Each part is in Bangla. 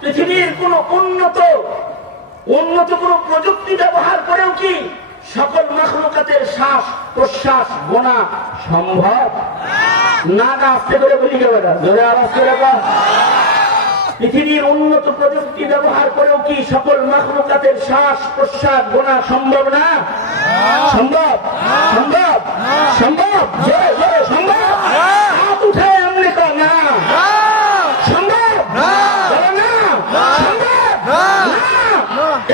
পৃথিবীর কোন উন্নত কোন প্রযুক্তি ব্যবহার করেও কি সকল মাখলুকাতের শ্বাস প্রশ্বাস গোনা সম্ভব না? আস্তে করে বলি জোরে আওয়াজ করে বল। পৃথিবীর উন্নত প্রযুক্তি ব্যবহার করেও কি সকল মাখলুকাতের শ্বাস প্রশ্বাস গোনা সম্ভব না? সম্ভব সম্ভব সম্ভব জোরে জোরে সম্ভব। হাত উঠে এমনি কর না সম্ভব না সম্ভব না।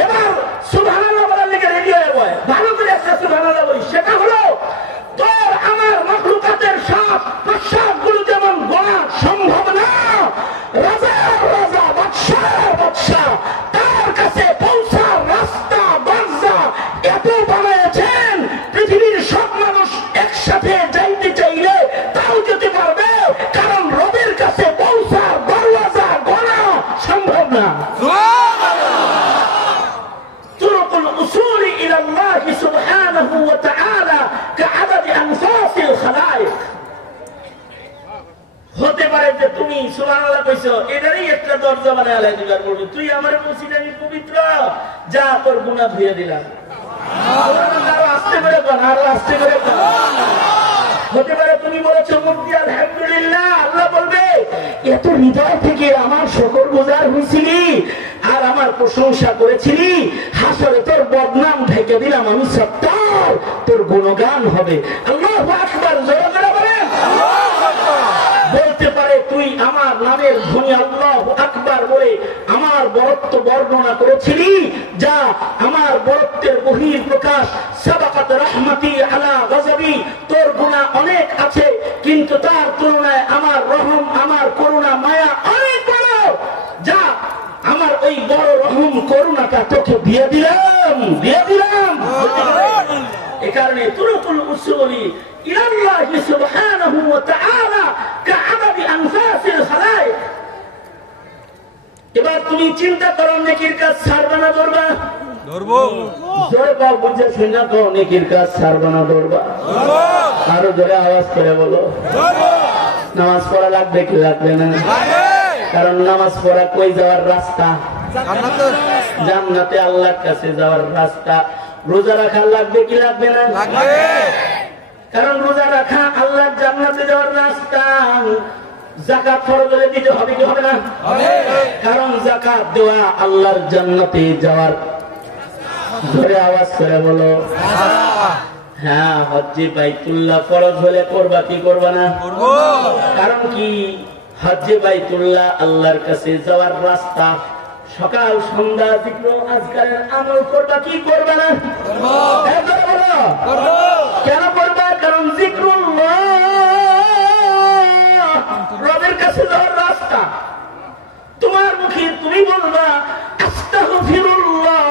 এবার সুবহানাল্লাহ বলার লেগে রেডি হয়ে বয়, ভালো করে একটা সুবহানাল্লাহ বলি। সেটা হলো তোর আমার মাখলুকাতের শ্বাস প্রশ্বাস গুলো যেমন গোনা সম্ভব না, রাজা রাজা বাদশাহ বাদশাহ তার কাছে পৌঁছার রাস্তা দরজা এত বানিয়েছেন, পৃথিবীর সব মানুষ একসাথে যাইতে চাইলে তাও যেতে পারবে, কারণ রবের কাছে পৌঁছার দরওয়াজা গোনা সম্ভব না। তুরুকুল উসুলি ইলা আল্লাহ সুবহানাহু ওয়া তাআলা কাআদাদি আনফাসিল খালায়েক। হতে পারে যে তুমি সুবহানাল্লাহ কইছো, এটারই একটা দরজা বানায় আলাই দিবার বলবো, তুই আমার মুসিদ আমি পবিত্র, যা তোর গুনাহ ধুয়ে দিলাম। আরো আস্তে করে বল, আরো আস্তে করে বল। হতে পারে তুমি বলেছো মুক্তি আলহামদুলিল্লাহ, আল্লাহ বলবে এত হৃদয় থেকে আমার শুকরগুজার হয়েছিলি আর আমার প্রশংসা করেছিলি, হাসরে তোর বদনাম ঢেকে দিলাম আমি সত্তার, তোর গুণগান হবে। আল্লাহু আকবার, জোরে জোরে বলেন। বলতে পারে তুই আমার নামের ধ্বনি আল্লাহু আকবার বলে আমার বরত্ব বর্ণনা করেছিলি, যা আমার বরত্বের বহির প্রকাশ। সাবাকাত রাহমাতি আলা গজবি, তোর গুনাহ অনেক আছে কিন্তু তার তুলনায় আমার রহম আমার করুণা মায়া অনেক বড়, যা আমার ওই বড় রহম করুণাটা তোকে দিয়ে দিলাম দিয়ে দিলাম। এ কারণে তুরুকুল উসুলি ইলা আল্লাহ সুবহানাহু ওয়া তাআলা কাআদাদি আনফাসিল খালায়েক। এবার তুমি চিন্তা করো নেকির কাজ ছাড়বে না ধরবা? ধরবো। জোরে বল, বুঝে শুনে তো নেকির কাজ ছাড়বে না ধরবা? ধরবো। আরো জোরে আওয়াজ করে বলো ধরবো। নামাজ পড়া লাগবে কি লাগবে না? কারণ নামাজ পড়া কই যাওয়ার রাস্তা? জান্নাতে আল্লাহর কাছে যাওয়ার রাস্তা। রোজা রাখা লাগবে কি লাগবে না? লাগবে। কারণ রোজা রাখা আল্লাহর জান্নাতে যাওয়ার রাস্তা। যাকাত ফরজ হলে দিতে হবে কি হবে না? হবে। কারণ যাকাত দেওয়া আল্লাহর জান্নাতে যাওয়ার। ধরে আওয়াজ করে বলো হ্যাঁ। হজ্জে বাইতুল্লাহ ফরজ হলে করবা কি করবা না? করব। কারণ কি? হজ্জে বাইতুল্লাহ আল্লাহর কাছে যাওয়ার রাস্তা। সকাল সন্ধ্যা জিকির আজকারের আমল করবা কি করবা না? করব। কেন করবা? কারণ জিকরুল্লাহ রবের কাছে যাওয়ার রাস্তা। তোমার মুখে তুমি বলবা আস্তাগফিরুল্লাহ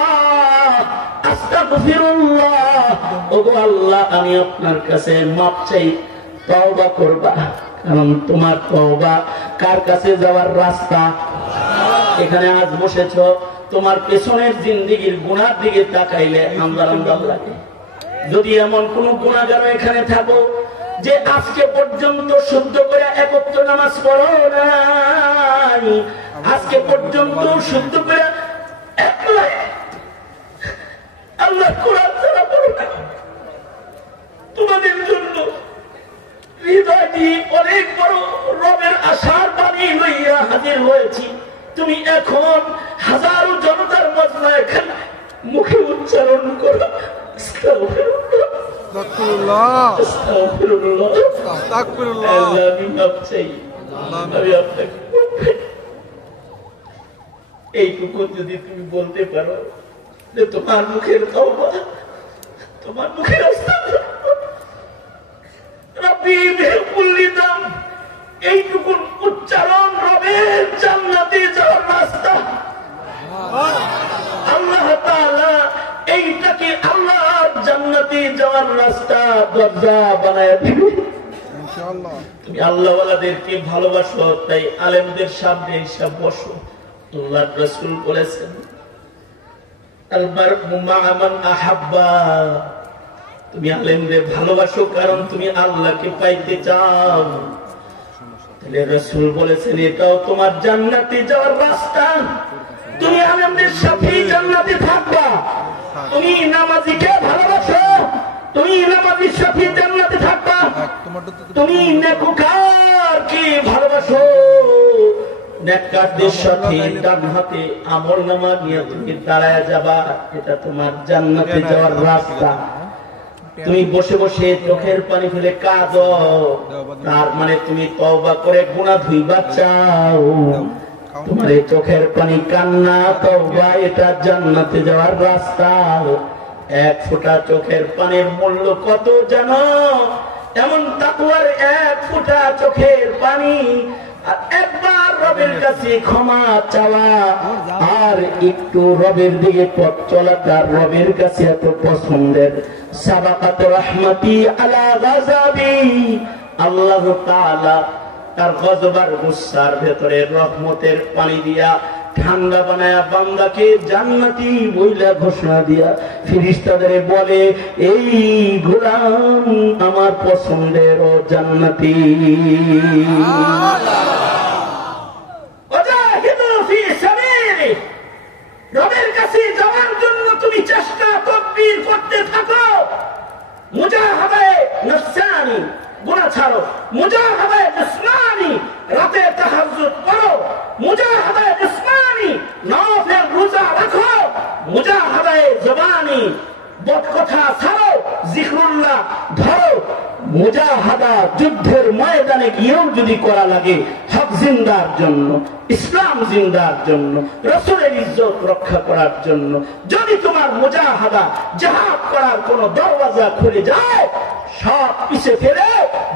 আস্তাগফিরুল্লাহ, ওগো আল্লাহ আমি আপনার কাছে মাপ চাই। তওবা করবা, কারণ তোমার তওবা কার কাছে যাওয়ার রাস্তা। এখানে আজ বসেছ, তোমার পেছনের জিন্দেগির গুনার দিকে তাকাইলে আমদার আমদার লাগে। যদি এমন কোন গুনাহগার এখানে থাকো যে আজকে পর্যন্ত শুদ্ধ করে একত্র নামাজ পড়ো নাই, আজকে পর্যন্ত শুদ্ধ করে আল্লাহ কোরআন ছাড়া পড়ো না, তোমাদের জন্য হৃদয় দিয়ে অনেক বড় রবের আশার বাণী লইয়া হাজির হয়েছি। তুমি এখন হাজারো জনতার মজমায় এখানে মুখে উচ্চারণ করো এইটুকু যদি তুমি বলতে পারো যে তোমার মুখের তওবা, তোমার মুখের এইটুকু উচ্চারণ রবের জান্নাতে যাওয়ার রাস্তা। আল্লাহ তাআলা এইটাকে আল্লাহর জান্নাতে যাওয়ার রাস্তা দরজা বানায় দিবে ইনশাআল্লাহ। তুমি আল্লাহওয়ালাদেরকে ভালোবাসো, তাই আলেমদের সামনে এসে বসো। আল্লাহর রাসূল বলেছেন আল মারউ মা'a মান আহাব্বা। তুমি আলেমদের ভালোবাসো কারণ তুমি আল্লাহকে পাইতে চাও। রাসূল বলেছেন এটাও তোমার জান্নাতে যাওয়ার রাস্তা। তুমি আলেমদের সাথে জান্নাতে থাকবা, তুমি নামাজিকে ভালোবাসো, তুমি নামাজির সাথে জান্নাতে থাকবা, তুমি নেককারকে ভালোবাসো, নেককারদের সাথে ডান হাতে আমলনামা নিয়ে তুমি দাঁড়ায় যাবা, এটা তোমার জান্নাতে যাওয়ার রাস্তা। তুমি বসে বসে চোখের পানি ফেলে কাঁদো, তার মানে তুমি তওবা করে গুনাহ ধুইবা চাও। তোমার এই চোখের পানি, কান্না, তওবা, এটা জান্নাতে যাওয়ার রাস্তা। এক ফোঁটা চোখের পানির মূল্য কত জানো? এমন তাকওয়ার এক ফোঁটা চোখের পানি, আর একবার রবের কাছে ক্ষমা চাওয়া, আর একটু রবের দিকে পথ চলা তার রবের কাছে এত পছন্দের। সাবাকাত রাহমাতি আলা গাযাবি, আল্লাহ তাআলা তার গজবার গুসার ভেতরে রহমতের পানি দিয়া ঠান্ডা বানায়া বান্দাকে জান্নাতি বইলা ঘোষণা দিয়া ফেরেশতাদের বলে, এই গোলাম আমার পছন্দের ও জান্নাতি। রবের কাছে যাওয়ার জন্য তুমি চেষ্টা তদবির করতে থাকো। মুজাহাদায়ে নফসানি, গুনাহ ছাড়ো। মুজাহাদায়ে জিসমানি, রাতে তাহাজ্জুদ পড়ো। মুজাহাদায়ে জিসমানি, নফল রোজা রাখো। মুজাহাদায়ে জবানি, বদ কথা ছাড়ো, জিকরুল্লাহ ধরো। মুজাহাদা যুদ্ধের ময়দানে গিয়েও যদি করা লাগে হক জিন্দার জন্য, ইসলাম জিন্দার জন্য, রাসূলের ইজ্জত রক্ষা করার জন্য, যদি তোমার মুজাহাদা জিহাদ করার কোন দরওয়াজা খুলে যায়, সব পিছে ফেলে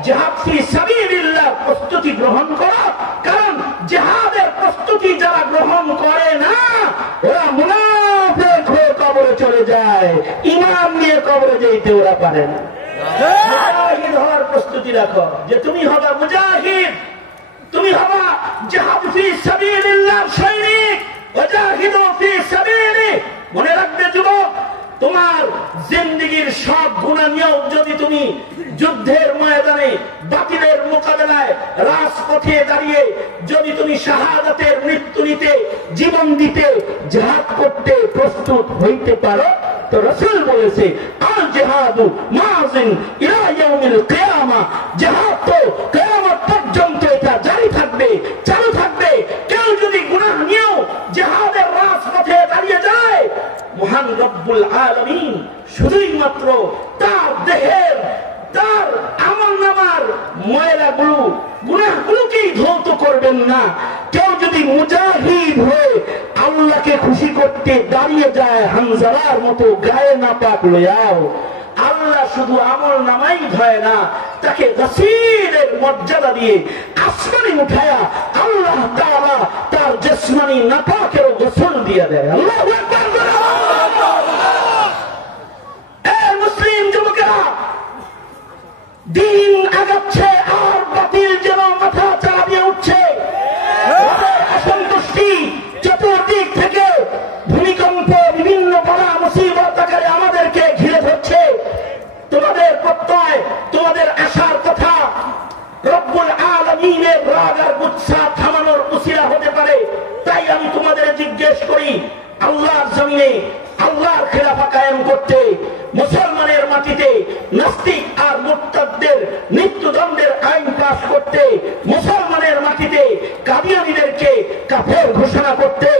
জিহাদ ফি সাবিলিল্লাহ প্রস্তুতি গ্রহণ করো। কারণ জিহাদের প্রস্তুতি যারা গ্রহণ করে না, ওরা মুনাফিক হয়ে কবরে চলে যায়, ঈমান নিয়ে কবরে যেতে ওরা পারে না। মুজাহিদ হওয়ার প্রস্তুতি রাখো, যে তুমি হবা মুজাহিদ, তুমি হবা জিহাদ ফি সাবিলিল্লাহ সৈনিক। ওয়াজাহিদু ফি সাবিলি, মনে রাখবে যুবক, তোমার জিন্দেগীর সব গুনাহ নিয়েও যদি তুমি যুদ্ধের ময়দানে বাতিলের মোকাবেলায় রাজপথে দাঁড়িয়ে যদি তুমি শাহাদাতের মৃত্যু নিতে, জীবন দিতে, জিহাদ করতে প্রস্তুত হইতে পারো, তো রাসূল বলেছে আল জিহাদু মাযিন ইলা ইয়াউমিল কিয়ামা, জিহাদ তো কিয়ামত পর্যন্ত এটা জারি থাকবে, চালু থাকবে। কেউ যদি গুনাহ নিয়েও জিহাদের রাজপথে দাঁড়িয়ে যায়, মহান রব্বুল আলামিন শুধুই মাত্র তার দেহের, তার আমলনামার ময়লাগুলো, গুনাহগুলোকেই ধৌত করবেন না। কেউ যদি মুজাহিদ হয়ে আল্লাহকে খুশি করতে দাঁড়িয়ে যায়, হামজালার মতো গায়ে না পাক লয়াও, আল্লাহ শুধু আমলনামাই ধয় না, তাকে রাসূলের মর্যাদা দিয়ে আসমানে উঠায়া আল্লাহ তাআলা তার জিসমানি নাপাকের গোসল দিয়ে দেয়। আল্লাহু আকবার। মুসলিম যুবকেরা, দিন আগাচ্ছে আর বাতিল যেন মাথা চাড়িয়ে উঠছে। অসন্তুষ্টি চতুর্দিক থেকে, ভূমিকম্প, বিভিন্ন বালা মুসিবত আকারে আমাদেরকে ঘিরে ধরছে। তোমাদের প্রত্যয়, তোমাদের আশার কথা রব্বুল আলামিনের রাগ আর গুচ্ছা থামানোর উসিলা হতে পারে। তাই আমি তোমাদের জিজ্ঞেস করি, আল্লাহর জমিনে আল্লাহর খেলাফা কায়েম করতে, মুসলমানের মাটিতে নাস্তিক আর মুরতাদদের মৃত্যুদণ্ডের আইন পাস করতে, মুসলমানের মাটিতে কাদিয়ানীদেরকে কাফের ঘোষণা করতে